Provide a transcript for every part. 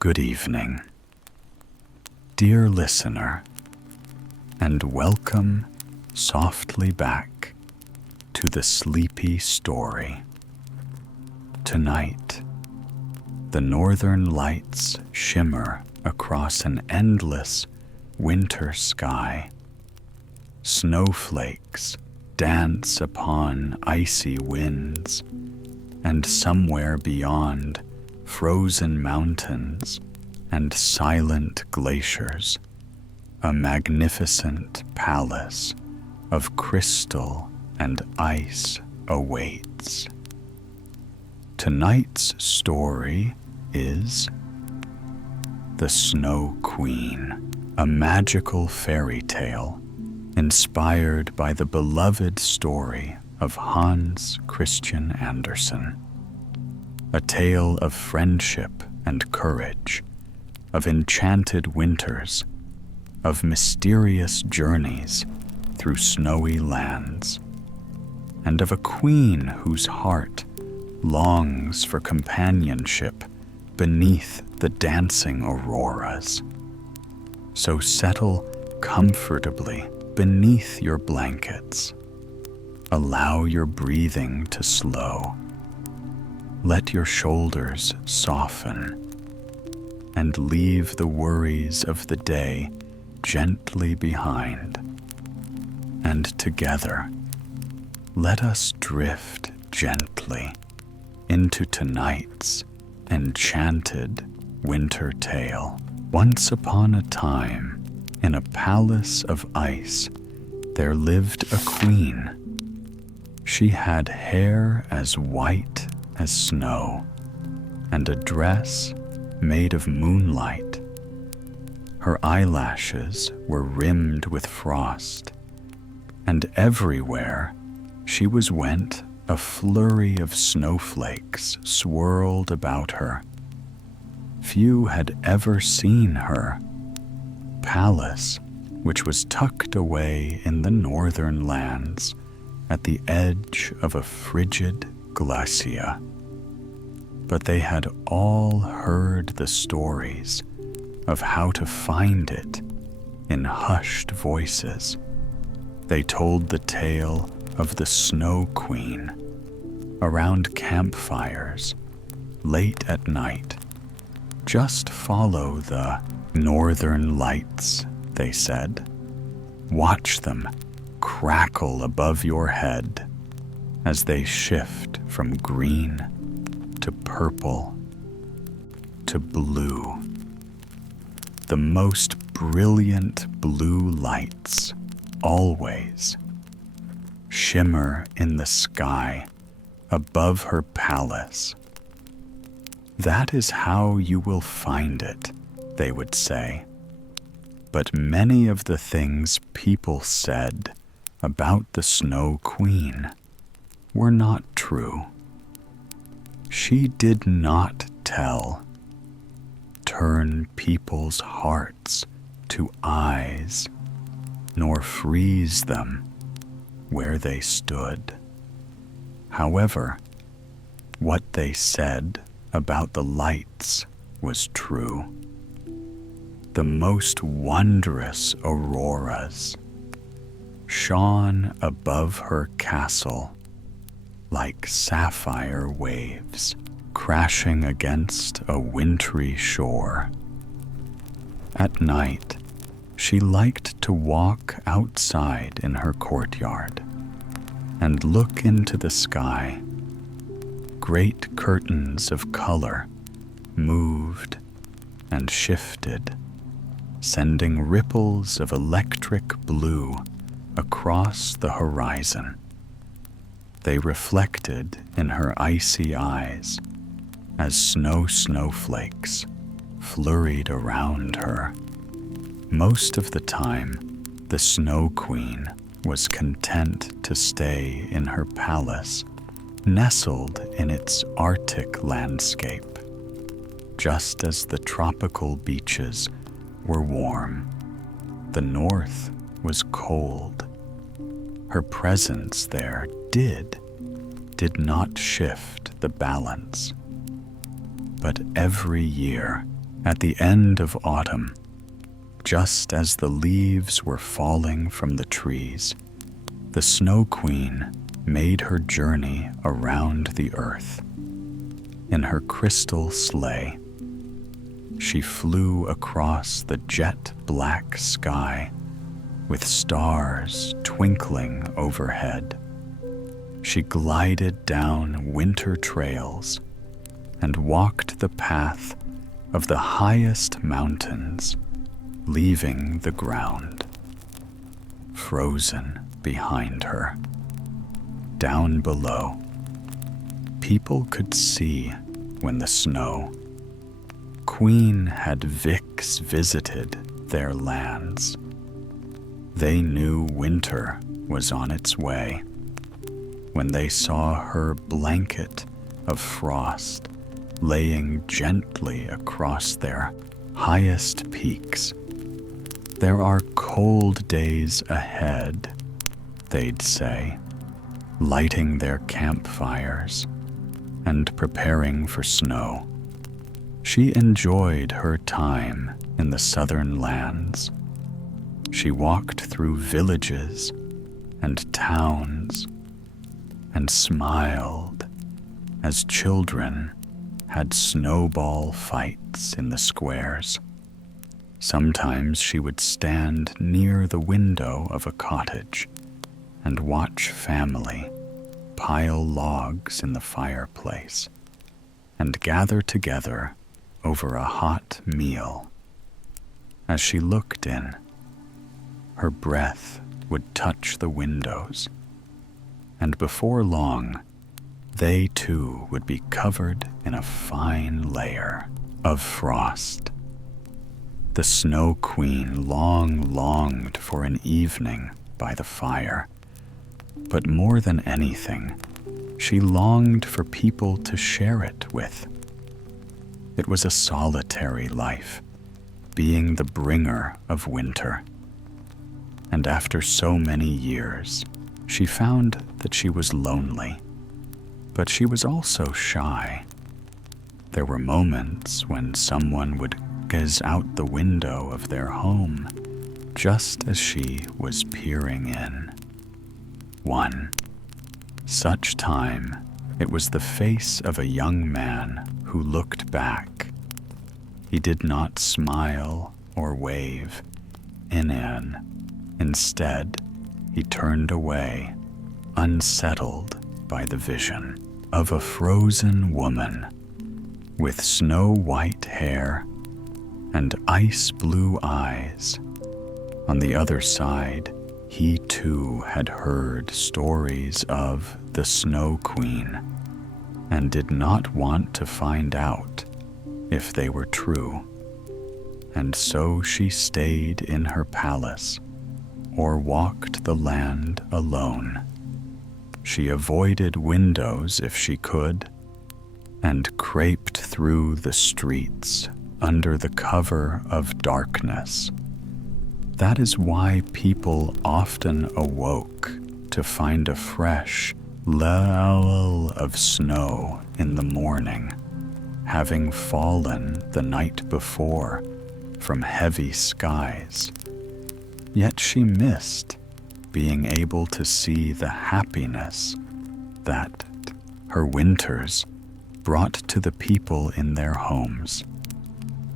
Good evening, dear listener, and welcome softly back to the sleepy story. Tonight, the northern lights shimmer across an endless winter sky. Snowflakes dance upon icy winds, and somewhere beyond, frozen mountains and silent glaciers, a magnificent palace of crystal and ice awaits. Tonight's story is The Snow Queen, a magical fairy tale inspired by the beloved story of Hans Christian Andersen. A tale of friendship and courage, of enchanted winters, of mysterious journeys through snowy lands, and of a queen whose heart longs for companionship beneath the dancing auroras. So settle comfortably beneath your blankets. Allow your breathing to slow. Let your shoulders soften, and leave the worries of the day gently behind. And together, let us drift gently into tonight's enchanted winter tale. Once upon a time, in a palace of ice, there lived a queen. She had hair as white as snow, and a dress made of moonlight. Her eyelashes were rimmed with frost, and everywhere she went, a flurry of snowflakes swirled about her. Few had ever seen her palace, which was tucked away in the northern lands at the edge of a frigid glacier. But they had all heard the stories of how to find it in hushed voices. They told the tale of the Snow Queen around campfires late at night. Just follow the northern lights, they said. Watch them crackle above your head as they shift from green to purple to blue. The most brilliant blue lights always shimmer in the sky above her palace. That is how you will find it, they would say. But many of the things people said about the Snow Queen were not true. She did not turn people's hearts to eyes, nor freeze them where they stood. However, what they said about the lights was true. The most wondrous auroras shone above her castle like sapphire waves crashing against a wintry shore. At night, she liked to walk outside in her courtyard and look into the sky. Great curtains of color moved and shifted, sending ripples of electric blue across the horizon. They reflected in her icy eyes as snowflakes flurried around her. Most of the time, the Snow Queen was content to stay in her palace, nestled in its Arctic landscape, just as the tropical beaches were warm. The north was cold. Her presence there did not shift the balance. But every year, At the end of autumn, just as the leaves were falling from the trees, the Snow Queen made her journey around the earth. In her crystal sleigh, she flew across the jet-black sky with stars twinkling overhead. She glided down winter trails and walked the path of the highest mountains, leaving the ground frozen behind her. Down below, people could see when the Snow Queen had Vix visited their lands. They knew winter was on its way when they saw her blanket of frost laying gently across their highest peaks. There are cold days ahead, they'd say, lighting their campfires and preparing for snow. She enjoyed her time in the southern lands. She walked through villages and towns and smiled as children had snowball fights in the squares. Sometimes she would stand near the window of a cottage and watch family pile logs in the fireplace and gather together over a hot meal. As she looked in, her breath would touch the windows, and before long, they too would be covered in a fine layer of frost. The Snow Queen long longed for an evening by the fire, but more than anything, she longed for people to share it with. It was a solitary life, being the bringer of winter. And after so many years, she found that she was lonely, but she was also shy. There were moments when someone would gaze out the window of their home, just as she was peering in. One such time, it was the face of a young man who looked back. He did not smile or wave Instead, he turned away, unsettled by the vision of a frozen woman with snow-white hair and ice-blue eyes. On the other side, he too had heard stories of the Snow Queen and did not want to find out if they were true. And so she stayed in her palace or walked the land alone. She avoided windows if she could and craped through the streets under the cover of darkness. That is why people often awoke to find a fresh level of snow in the morning, having fallen the night before from heavy skies. Yet she missed being able to see the happiness that her winters brought to the people in their homes.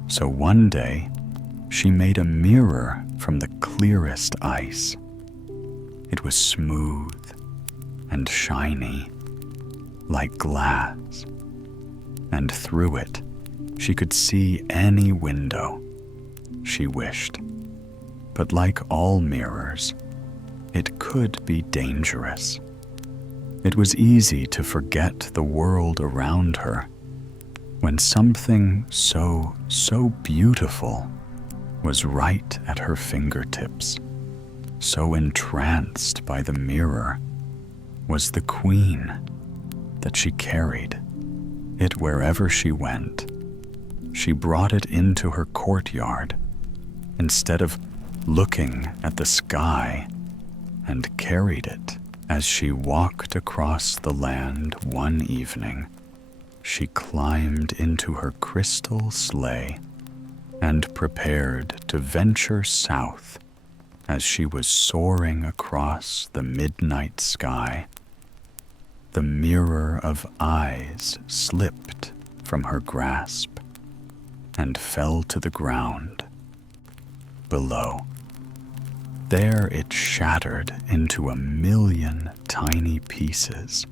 So one day, she made a mirror from the clearest ice. It was smooth and shiny, like glass, and through it, she could see any window she wished. But like all mirrors, it could be dangerous. It was easy to forget the world around her when something so beautiful was right at her fingertips. So entranced by the mirror was the queen that she carried it wherever she went. She brought it into her courtyard instead of looking at the sky, and carried it as she walked across the land one evening. She climbed into her crystal sleigh and prepared to venture south as she was soaring across the midnight sky. The mirror of eyes slipped from her grasp and fell to the ground below. There it shattered into 1,000,000 tiny pieces.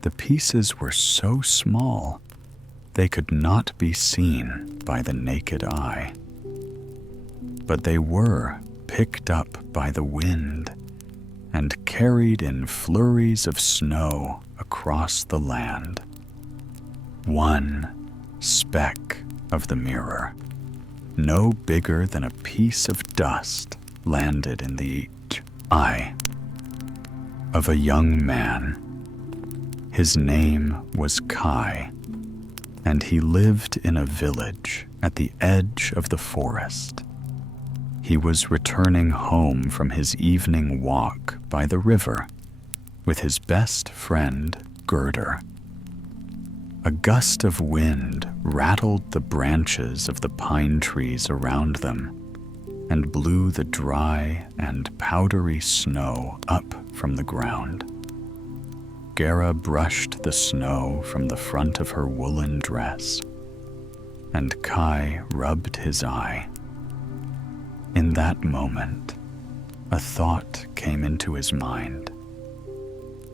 The pieces were so small they could not be seen by the naked eye. But they were picked up by the wind and carried in flurries of snow across the land. One speck of the mirror, no bigger than a piece of dust, landed in the eye of a young man. His name was Kai, and he lived in a village at the edge of the forest. He was returning home from his evening walk by the river with his best friend, Gerder. A gust of wind rattled the branches of the pine trees around them and blew the dry and powdery snow up from the ground. Gera brushed the snow from the front of her woolen dress, and Kai rubbed his eye. In that moment, a thought came into his mind.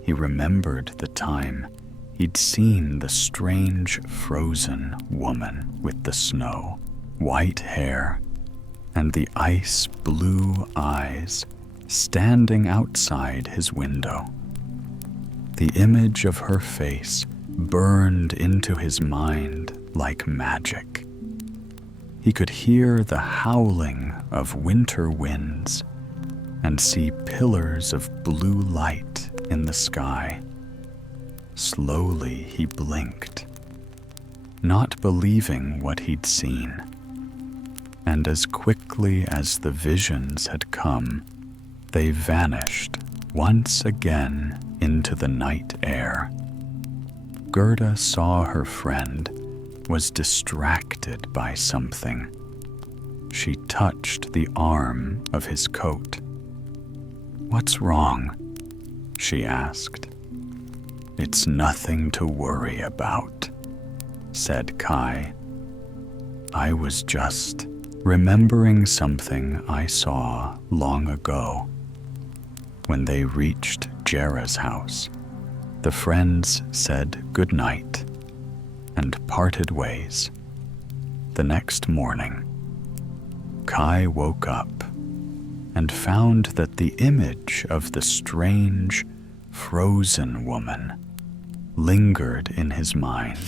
He remembered the time he'd seen the strange frozen woman with the snow, white hair, and the ice blue eyes standing outside his window. The image of her face burned into his mind like magic. He could hear the howling of winter winds and see pillars of blue light in the sky. Slowly he blinked, not believing what he'd seen. And as quickly as the visions had come, they vanished once again into the night air. Gerda saw her friend was distracted by something. She touched the arm of his coat. "What's wrong?" she asked. "It's nothing to worry about," said Kai. "I was just remembering something I saw long ago." When they reached Gera's house, the friends said goodnight and parted ways. The next morning, Kai woke up and found that the image of the strange, frozen woman lingered in his mind.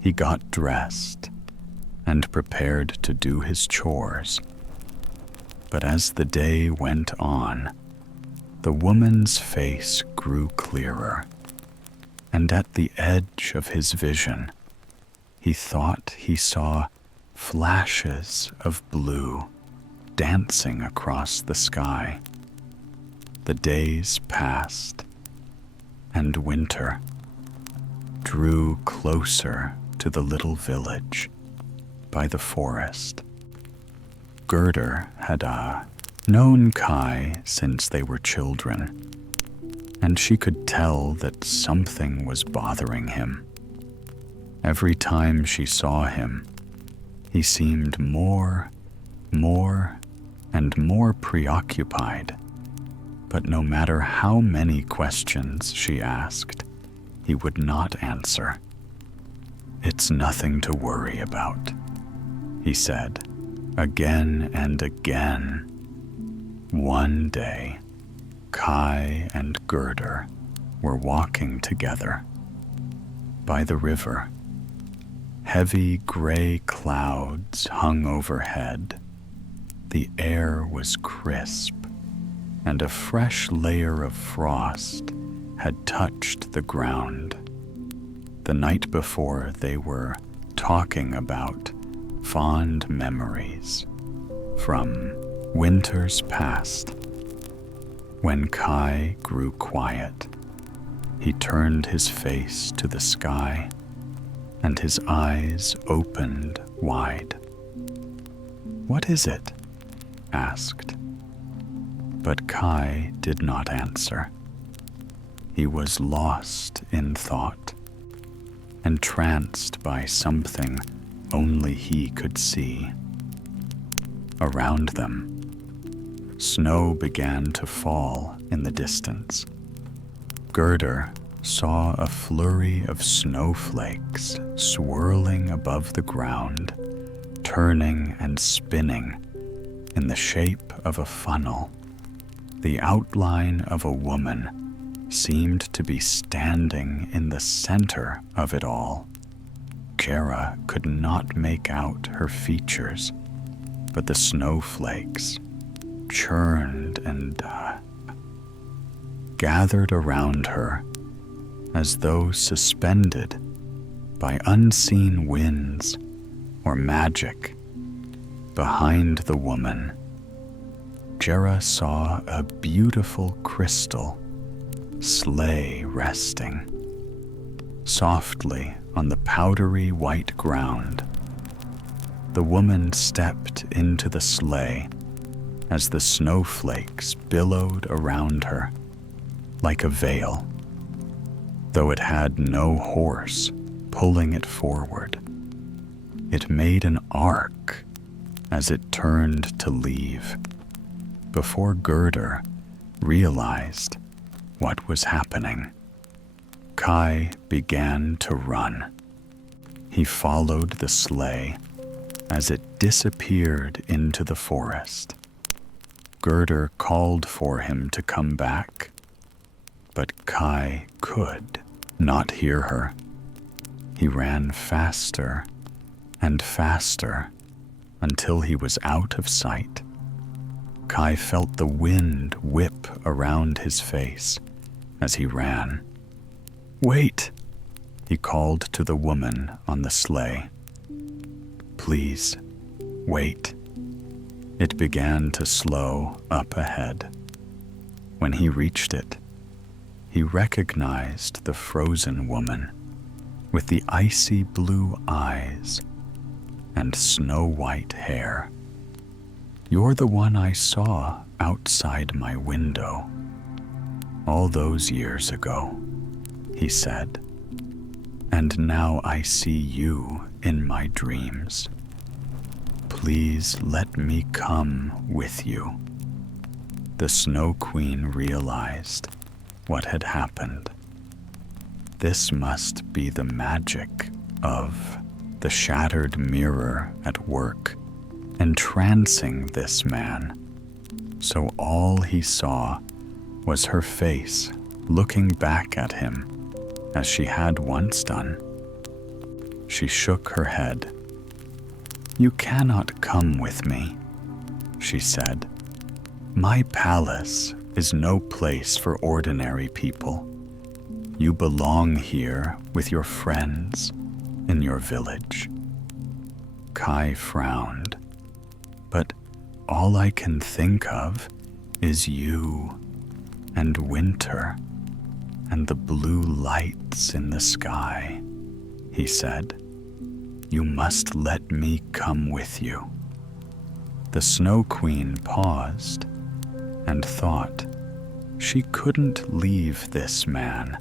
He got dressed and prepared to do his chores. But as the day went on, the woman's face grew clearer, and at the edge of his vision, he thought he saw flashes of blue dancing across the sky. The days passed, and winter drew closer to the little village by the forest. Gerder had known Kai since they were children, and she could tell that something was bothering him. Every time she saw him, he seemed more and more preoccupied. But no matter how many questions she asked, he would not answer. "It's nothing to worry about," he said, again and again. One day, Kai and Gerder were walking together by the river. Heavy gray clouds hung overhead. The air was crisp, and a fresh layer of frost had touched the ground. The night before, they were talking about fond memories from winters past. When Kai grew quiet, he turned his face to the sky, and his eyes opened wide. "What is it?" asked. But Kai did not answer. He was lost in thought, entranced by something only he could see. Around them, snow began to fall in the distance. Gerder saw a flurry of snowflakes swirling above the ground, turning and spinning in the shape of a funnel. The outline of a woman seemed to be standing in the center of it all. Jera could not make out her features, but the snowflakes churned and gathered around her as though suspended by unseen winds or magic. Behind the woman, Jera saw a beautiful crystal sleigh resting softly on the powdery white ground. The woman stepped into the sleigh as the snowflakes billowed around her like a veil, though it had no horse pulling it forward. It made an arc as it turned to leave, before Gerder realized what was happening. Kai began to run. He followed the sleigh as it disappeared into the forest. Gerder called for him to come back, but Kai could not hear her. He ran faster and faster until he was out of sight. Kai felt the wind whip around his face as he ran. "Wait!" he called to the woman on the sleigh. "Please, wait." It began to slow up ahead. When he reached it, he recognized the frozen woman with the icy blue eyes and snow-white hair. "You're the one I saw outside my window all those years ago," he said. "And now I see you in my dreams. Please let me come with you." The Snow Queen realized what had happened. This must be the magic of the shattered mirror at work, entrancing this man. So all he saw was her face looking back at him as she had once done. She shook her head. "You cannot come with me," she said. "My palace is no place for ordinary people. You belong here with your friends in your village." Kai frowned. "But all I can think of is you and winter and the blue lights in the sky," he said. "You must let me come with you." The Snow Queen paused and thought she couldn't leave this man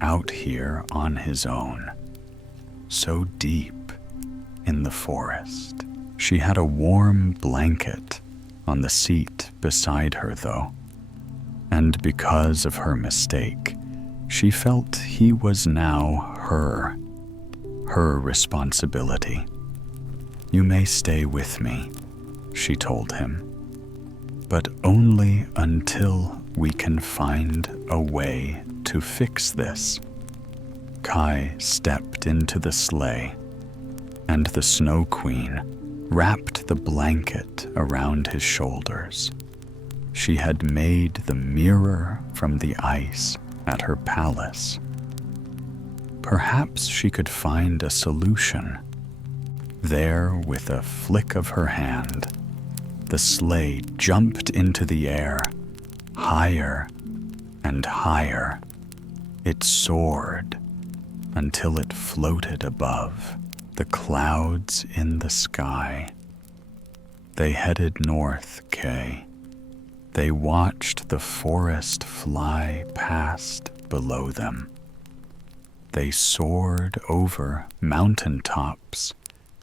out here on his own, so deep in the forest. She had a warm blanket on the seat beside her, though, and because of her mistake, she felt he was now her responsibility. "You may stay with me," she told him, "but only until we can find a way to fix this." Kai stepped into the sleigh, and the Snow Queen wrapped the blanket around his shoulders. She had made the mirror from the ice at her palace. Perhaps she could find a solution. There, with a flick of her hand, the sleigh jumped into the air, higher and higher. It soared until it floated above. the clouds in the sky. They headed north, Kay. They watched the forest fly past below them. They soared over mountain tops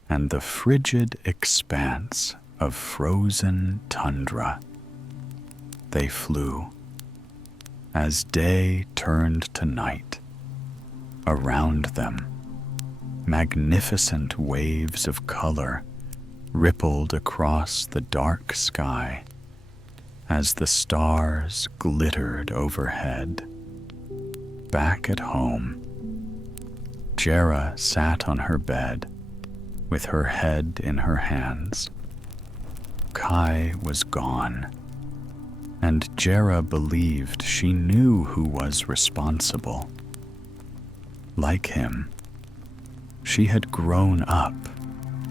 and the frigid expanse of frozen tundra. They flew. As day turned to night, around them, magnificent waves of color rippled across the dark sky as the stars glittered overhead. Back at home, Jera sat on her bed with her head in her hands. Kai was gone, and Jera believed she knew who was responsible. Like him, she had grown up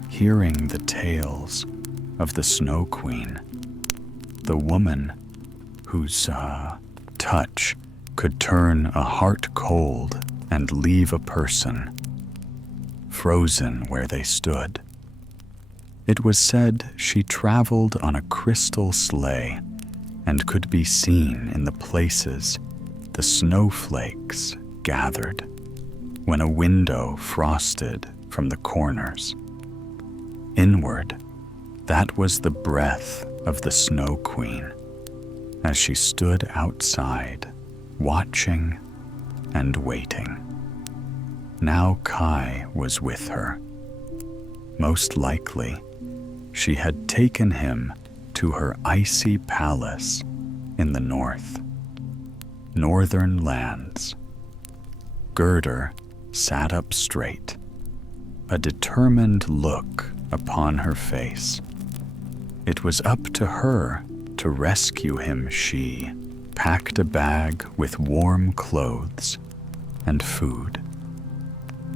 hearing the tales of the Snow Queen, the woman whose touch could turn a heart cold and leave a person frozen where they stood. It was said she traveled on a crystal sleigh and could be seen in the places the snowflakes gathered when a window frosted from the corners. Inward, that was the breath of the Snow Queen as she stood outside, watching and waiting. Now Kai was with her. Most likely, she had taken him to her icy palace in the north. Northern lands. Gerda sat up straight, a determined look upon her face. It was up to her to rescue him. She packed a bag with warm clothes and food.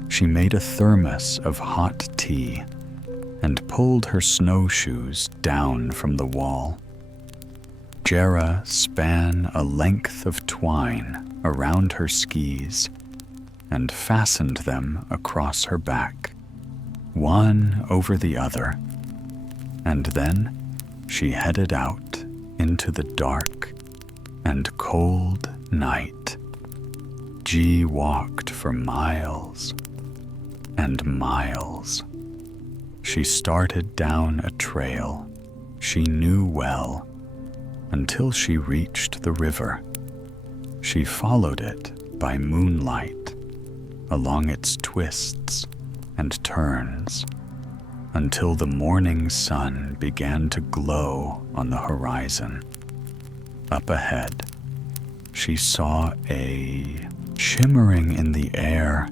She made a thermos of hot tea and pulled her snowshoes down from the wall. Jera span a length of twine around her skis and fastened them across her back, one over the other, and then she headed out into the dark and cold night. G walked for miles and miles. She started down a trail she knew well until she reached the river. She followed it by moonlight along its twists and turns until the morning sun began to glow on the horizon. Up ahead, she saw a shimmering in the air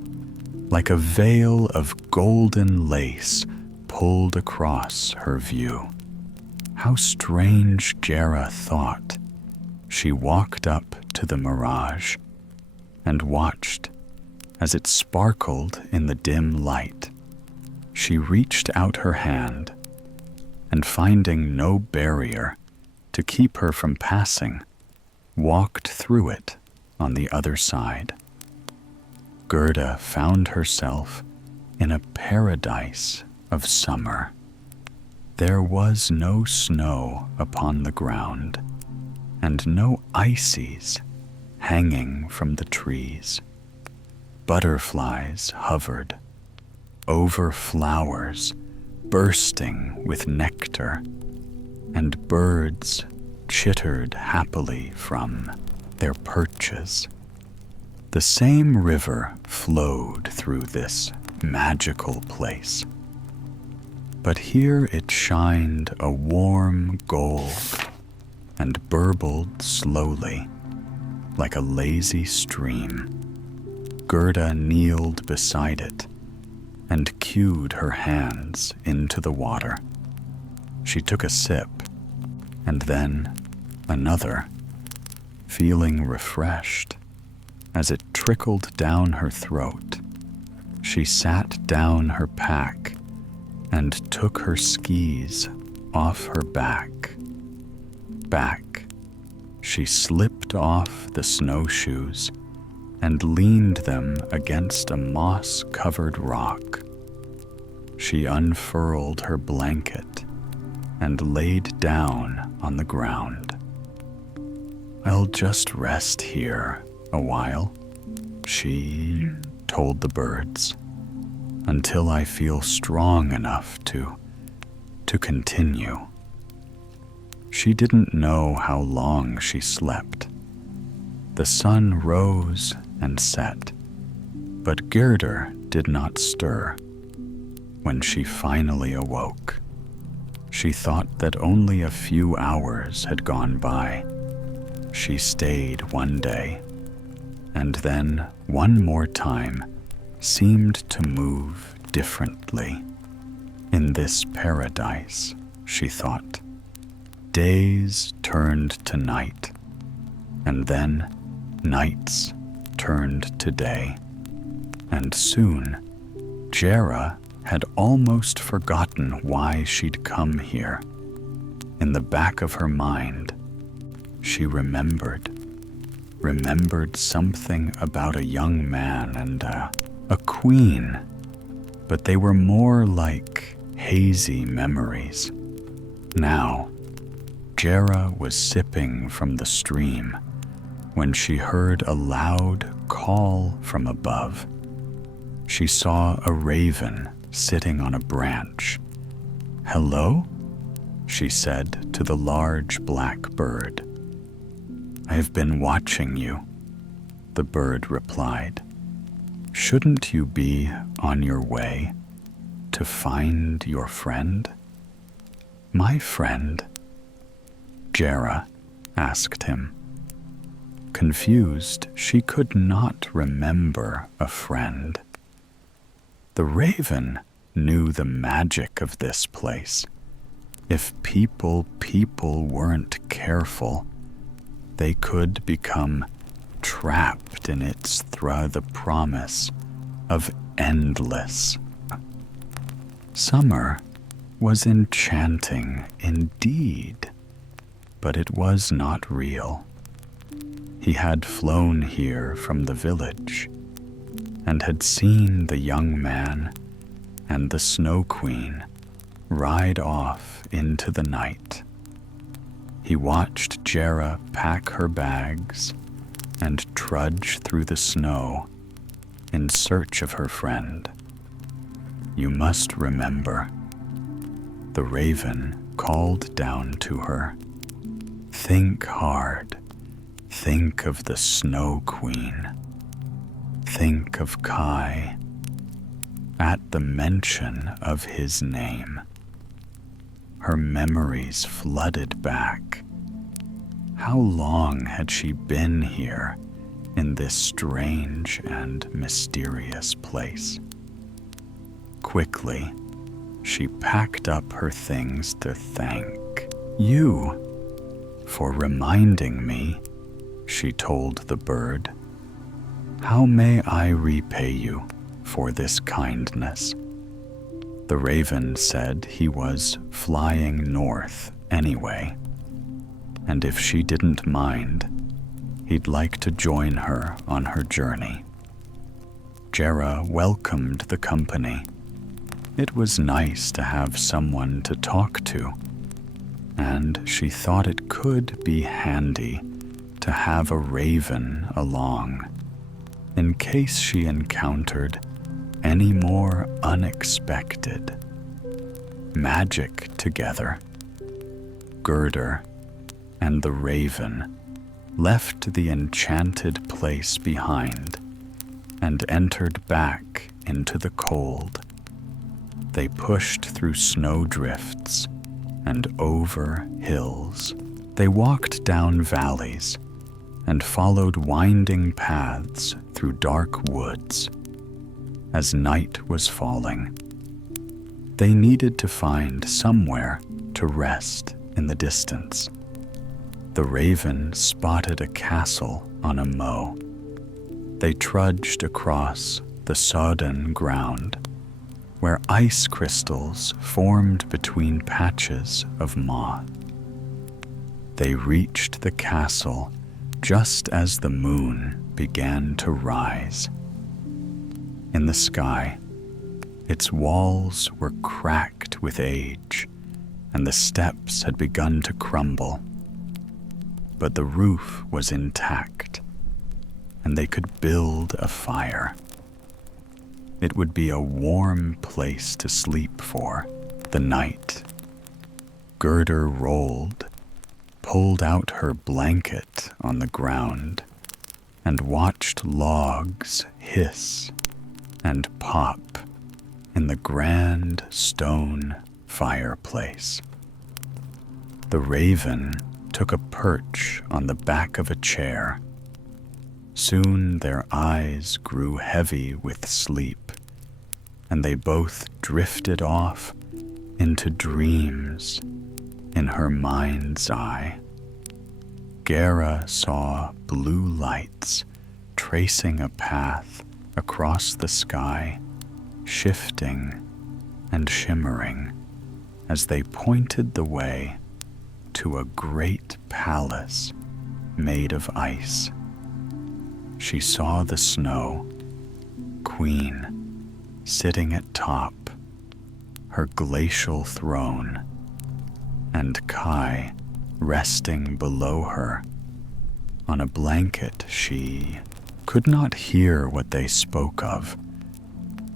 like a veil of golden lace pulled across her view. How strange, Jera thought. She walked up to the mirage and watched as it sparkled in the dim light. She reached out her hand and, finding no barrier to keep her from passing, walked through it on the other side. Gerda found herself in a paradise of summer. There was no snow upon the ground and no ices hanging from the trees. Butterflies hovered over flowers bursting with nectar, and birds chittered happily from their perches. The same river flowed through this magical place, but here it shined a warm gold and burbled slowly like a lazy stream. Gerda kneeled beside it and cued her hands into the water. She took a sip and then another, feeling refreshed as it trickled down her throat. She sat down her pack and took her skis off her back. She slipped off the snowshoes and leaned them against a moss-covered rock. she unfurled her blanket and laid down on the ground. "I'll just rest here a while," she told the birds, "until I feel strong enough to continue." She didn't know how long she slept. The sun rose and set, but Gerda did not stir. When she finally awoke, she thought that only a few hours had gone by. She stayed one day, and then one more time seemed to move differently. In this paradise, she thought, days turned to night, and then nights turned to day, and soon Jera had almost forgotten why she'd come here. In the back of her mind, she remembered something about a young man and a queen, but they were more like hazy memories. Now, Jera was sipping from the stream when she heard a loud call from above. She saw a raven sitting on a branch. "Hello?" she said to the large black bird. "I have been watching you," the bird replied. "Shouldn't you be on your way to find your friend?" "My friend?" Jera asked him. Confused, she could not remember a friend. The raven knew the magic of this place. If people weren't careful, they could become trapped in its the promise of endless. Summer was enchanting indeed, but it was not real. He had flown here from the village and had seen the young man and the Snow Queen ride off into the night. He watched Jera pack her bags and trudge through the snow in search of her friend. "You must remember," the raven called down to her. "Think hard. Think of the Snow Queen. Think of Kai." At the mention of his name, her memories flooded back. How long had she been here in this strange and mysterious place? Quickly, she packed up her things to thank you for reminding me, she told the bird. "How may I repay you for this kindness?" The raven said he was flying north anyway, and if she didn't mind, he'd like to join her on her journey. Jera welcomed the company. It was nice to have someone to talk to, and she thought it could be handy to have a raven along in case she encountered any more unexpected magic together. Gerda and the raven left the enchanted place behind and entered back into the cold. They pushed through snowdrifts and over hills. They walked down valleys and followed winding paths through dark woods. As night was falling, they needed to find somewhere to rest in the distance. The raven spotted a castle on a mow. They trudged across the sodden ground, where ice crystals formed between patches of moss. They reached the castle just as the moon began to rise. In the sky, Its walls were cracked with age, and the steps had begun to crumble. But the roof was intact, and they could build a fire. It would be a warm place to sleep for the night. Gerda rolled, pulled out her blanket on the ground, and watched logs hiss and pop in the grand stone fireplace. The raven took a perch on the back of a chair. Soon their eyes grew heavy with sleep, and they both drifted off into dreams in her mind's eye. Gera saw blue lights tracing a path across the sky, shifting and shimmering as they pointed the way to a great palace made of ice. She saw the snow queen sitting at top, her glacial throne, and Kai resting below her on a blanket. She could not hear what they spoke of,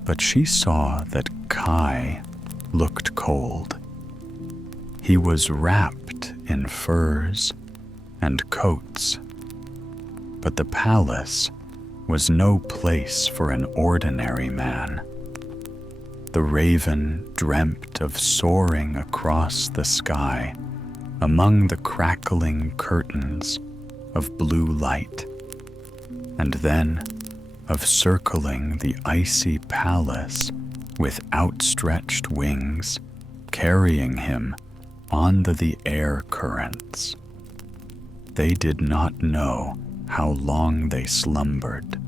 but she saw that Kai looked cold. He was wrapped in furs and coats, but the palace was no place for an ordinary man. The raven dreamt of soaring across the sky among the crackling curtains of blue light, and then of circling the icy palace with outstretched wings, carrying him on the air currents. They did not know how long they slumbered.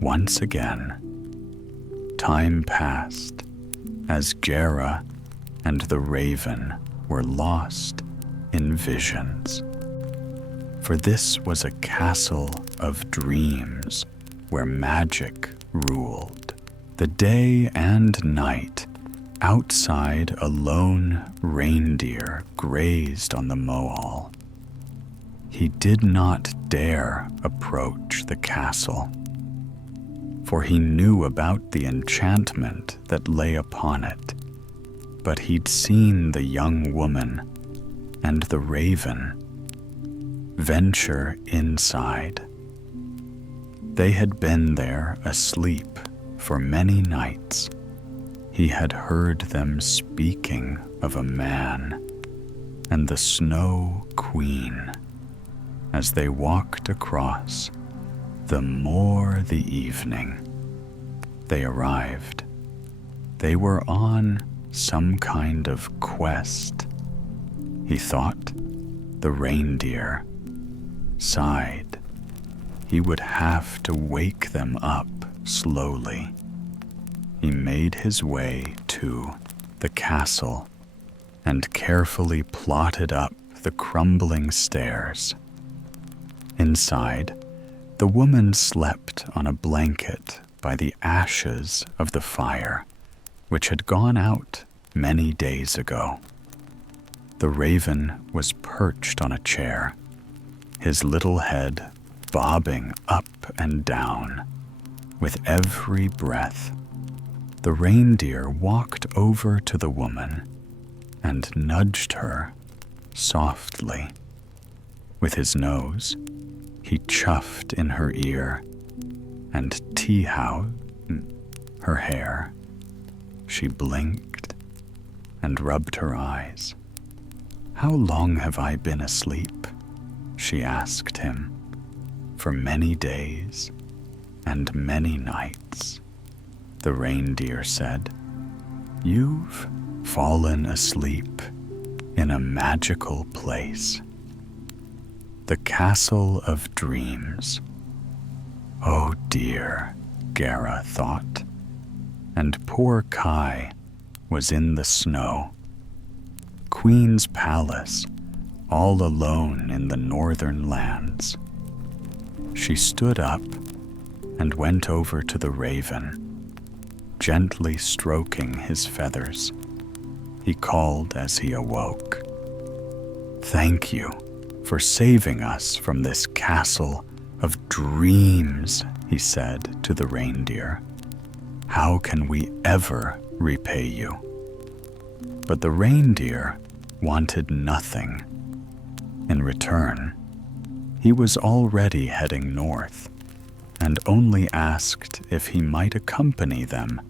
Once again, time passed as Gera and the raven were lost in visions. For this was a castle of dreams where magic ruled. The day and night, outside a lone reindeer grazed on the moall. He did not dare approach the castle, for he knew about the enchantment that lay upon it, but he'd seen the young woman and the raven venture inside. They had been there asleep for many nights. He had heard them speaking of a man and the Snow Queen as they walked across the moor the evening. They arrived. They were on some kind of quest. He thought. The reindeer sighed. He would have to wake them up slowly. He made his way to the castle and carefully plotted up the crumbling stairs. Inside, the woman slept on a blanket by the ashes of the fire, which had gone out many days ago. The raven was perched on a chair, his little head bobbing up and down with every breath. The reindeer walked over to the woman and nudged her softly. With his nose, he chuffed in her ear and tea-howed her hair. She blinked and rubbed her eyes. "How long have I been asleep?" she asked him. "For many days and many nights," the reindeer said. "You've fallen asleep in a magical place. The Castle of Dreams." Oh dear, Gera thought, and poor Kai was in the snow. Queen's Palace, all alone in the northern lands. She stood up and went over to the raven, gently stroking his feathers. He called as he awoke. "Thank you for saving us from this castle of dreams," he said to the reindeer. "How can we ever repay you?" But the reindeer wanted nothing. In return, he was already heading north and only asked if he might accompany them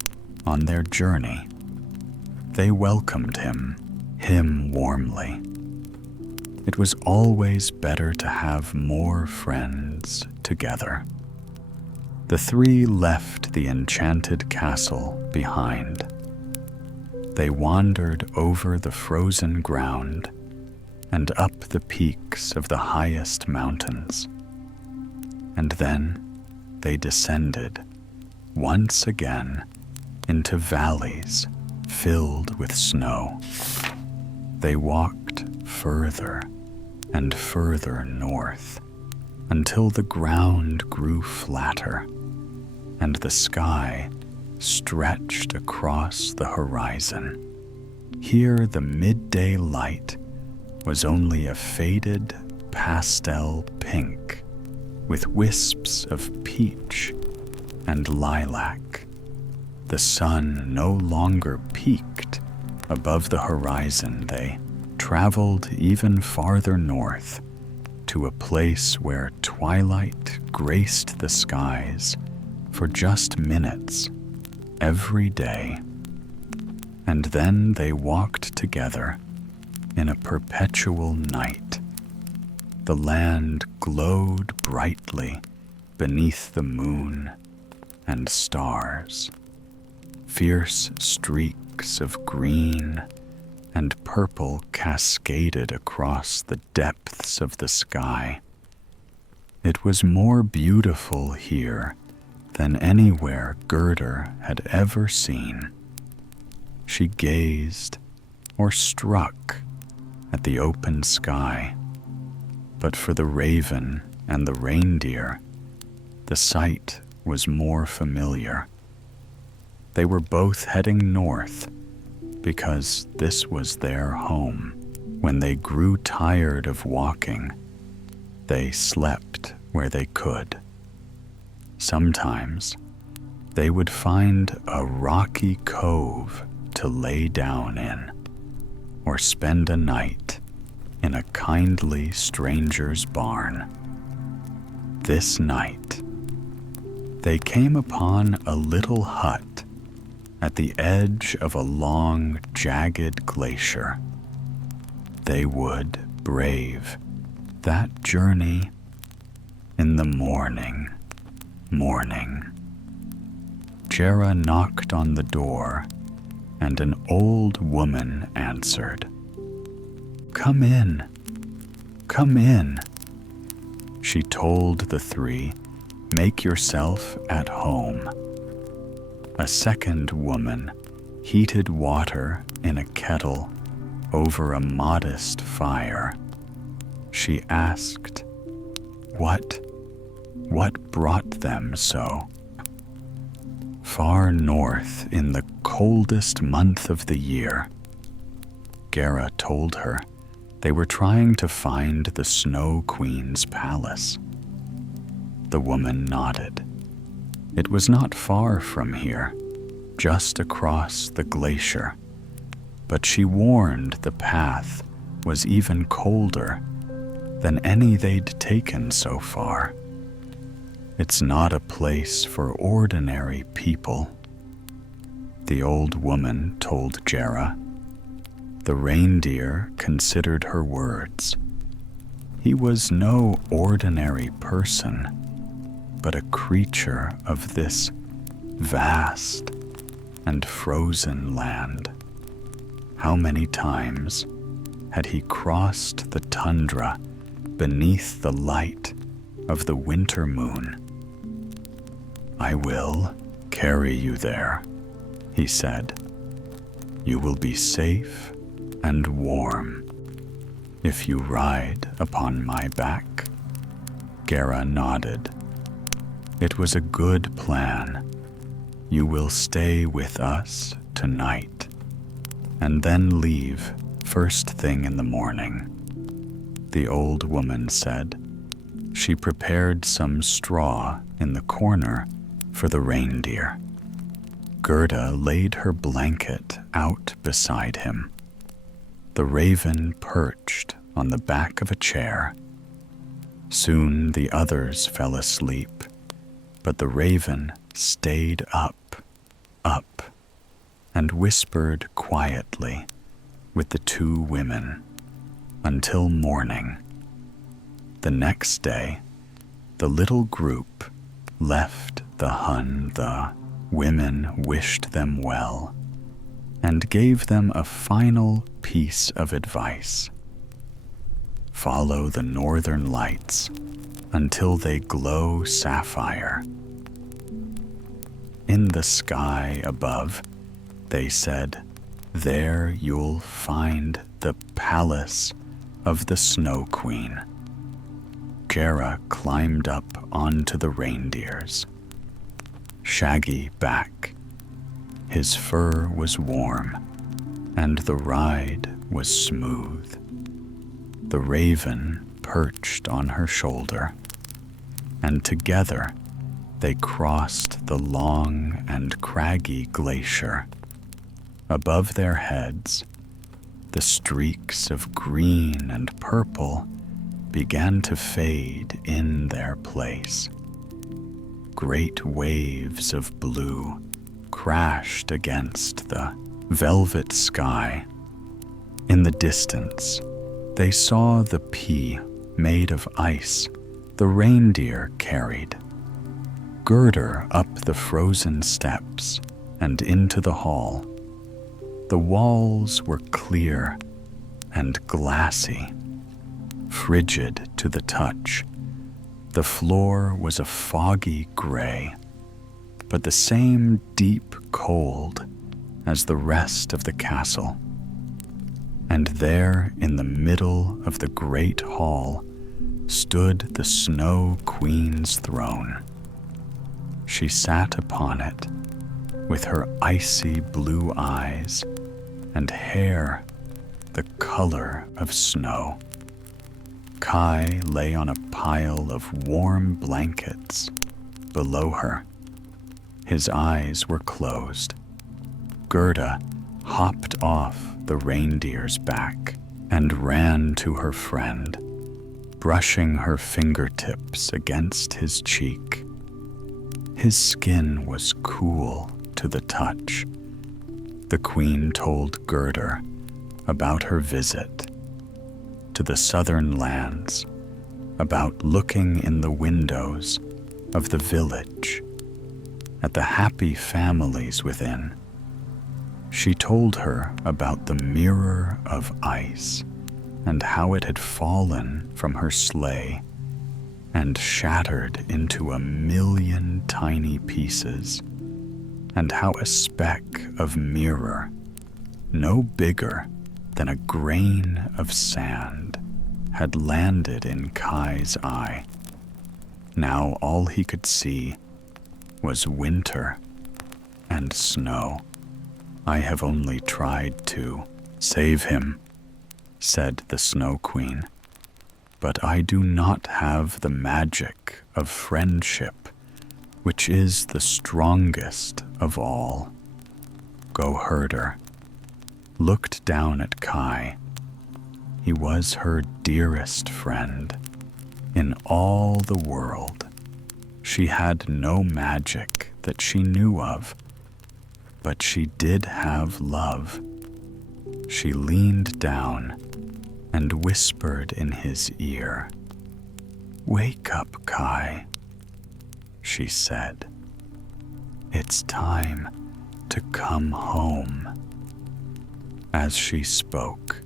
on their journey. They welcomed him warmly. It was always better to have more friends together. The three left the enchanted castle behind. They wandered over the frozen ground and up the peaks of the highest mountains. And then they descended once again into valleys filled with snow. They walked further and further north until the ground grew flatter and the sky stretched across the horizon. Here the midday light was only a faded pastel pink with wisps of peach and lilac. The sun no longer peaked above the horizon. They traveled even farther north to a place where twilight graced the skies for just minutes every day. And then they walked together in a perpetual night. The land glowed brightly beneath the moon and stars. Fierce streaks of green and purple cascaded across the depths of the sky. It was more beautiful here than anywhere Gerda had ever seen. She gazed or struck at the open sky, but for the raven and the reindeer, the sight was more familiar. They were both heading north because this was their home. When they grew tired of walking, they slept where they could. Sometimes they would find a rocky cove to lay down in, or spend a night in a kindly stranger's barn. This night, they came upon a little hut at the edge of a long, jagged glacier. They would brave that journey in the morning. Jera knocked on the door, and an old woman answered. "Come in, come in." She told the three, "Make yourself at home." A second woman heated water in a kettle over a modest fire. She asked, What brought them so far north in the coldest month of the year? Gera told her they were trying to find the Snow Queen's palace. The woman nodded. It was not far from here, just across the glacier, but she warned the path was even colder than any they'd taken so far. It's not a place for ordinary people, the old woman told Jera. The reindeer considered her words. He was no ordinary person, but a creature of this vast and frozen land. How many times had he crossed the tundra beneath the light of the winter moon? "I will carry you there," he said. "You will be safe and warm if you ride upon my back." Gera nodded. It was a good plan. "You will stay with us tonight, and then leave first thing in the morning," the old woman said. She prepared some straw in the corner for the reindeer. Gerda laid her blanket out beside him. The raven perched on the back of a chair. Soon the others fell asleep, but the raven stayed up, and whispered quietly with the two women until morning. The next day, the little group left the hut. The women wished them well and gave them a final piece of advice. Follow the northern lights until they glow sapphire. In the sky above, they said, there you'll find the palace of the Snow Queen. Gera climbed up onto the reindeers. Shaggy back. His fur was warm, and the ride was smooth. The raven perched on her shoulder, and together they crossed the long and craggy glacier. Above their heads, the streaks of green and purple began to fade in their place. Great waves of blue crashed against the velvet sky. In the distance, they saw the pea made of ice the reindeer carried. Girder up the frozen steps and into the hall. The walls were clear and glassy, frigid to the touch. The floor was a foggy gray, but the same deep cold as the rest of the castle. And there in the middle of the great hall stood the Snow Queen's throne. She sat upon it with her icy blue eyes and hair the color of snow. Kai lay on a pile of warm blankets below her. His eyes were closed. Gerda hopped off the reindeer's back and ran to her friend, brushing her fingertips against his cheek. His skin was cool to the touch. The queen told Gerder about her visit to the southern lands, about looking in the windows of the village at the happy families within. She told her about the mirror of ice and how it had fallen from her sleigh and shattered into 1,000,000 tiny pieces, and how a speck of mirror, no bigger than a grain of sand, had landed in Kai's eye. Now all he could see was winter and snow. "I have only tried to save him," said the Snow Queen, "but I do not have the magic of friendship, which is the strongest of all." Go-Herder looked down at Kai. He was her dearest friend in all the world. She had no magic that she knew of, but she did have love. She leaned down and whispered in his ear. "Wake up, Kai," she said. "It's time to come home." As she spoke,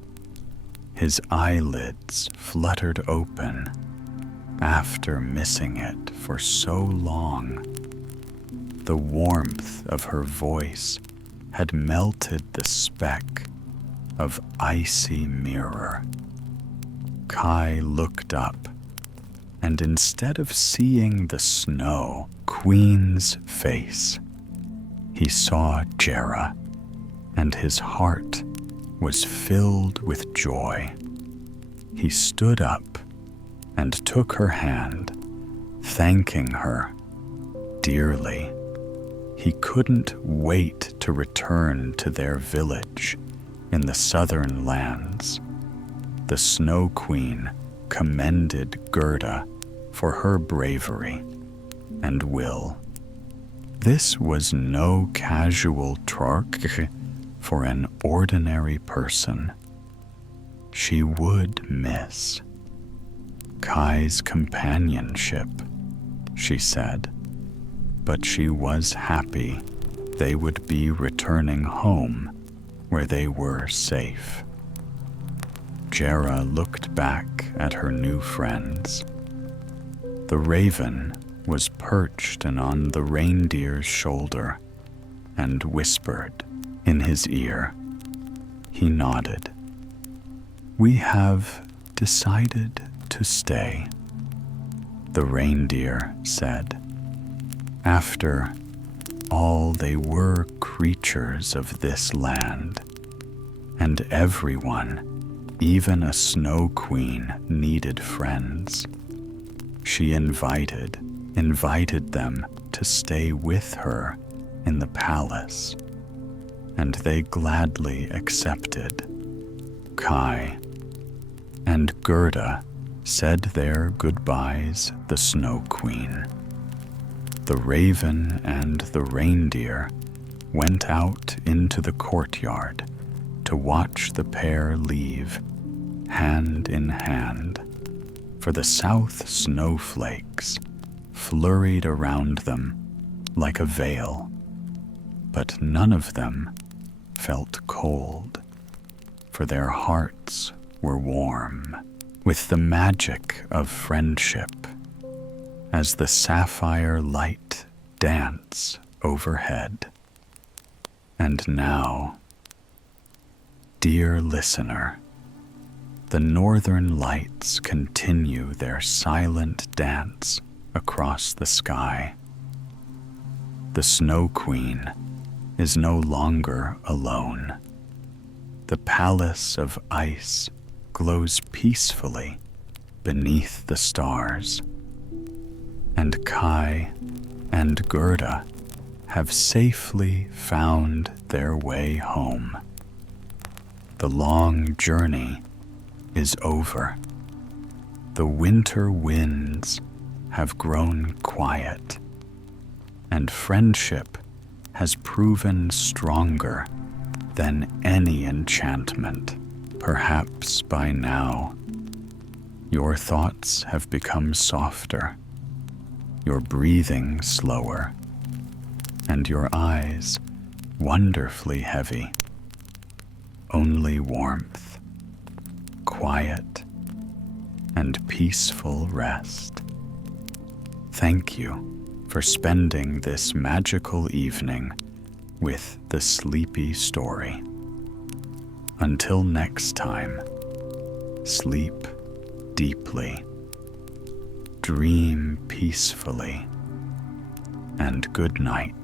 his eyelids fluttered open after missing it for so long. The warmth of her voice had melted the speck of icy mirror. Kai looked up, and instead of seeing the Snow Queen's face, He saw Jera, and his heart was filled with joy. He stood up and took her hand, thanking her dearly. He couldn't wait to return to their village in the southern lands. The Snow Queen commended Gerda for her bravery and will. This was no casual trek for an ordinary person. She would miss Kai's companionship, she said, but she was happy they would be returning home where they were safe. Jera looked back at her new friends. The raven was perched on the reindeer's shoulder and whispered in his ear. He nodded. "We have decided to stay," the reindeer said. After all, they were creatures of this land, and everyone, even a snow queen, needed friends. She invited them to stay with her in the palace, and they gladly accepted. Kai and Gerda said their goodbyes the Snow Queen. The raven and the reindeer went out into the courtyard to watch the pair leave, hand in hand, for the south snowflakes flurried around them like a veil, but none of them felt cold, for their hearts were warm with the magic of friendship as the sapphire light danced overhead. And now, dear listener, the northern lights continue their silent dance across the sky. The Snow Queen is no longer alone. The palace of ice glows peacefully beneath the stars, and Kai and Gerda have safely found their way home. The long journey is over. The winter winds have grown quiet, and friendship has proven stronger than any enchantment. Perhaps by now, your thoughts have become softer, your breathing slower, and your eyes wonderfully heavy. Only warmth, quiet, and peaceful rest. Thank you for spending this magical evening with the Sleepy Story. Until next time, sleep deeply, dream peacefully, and good night.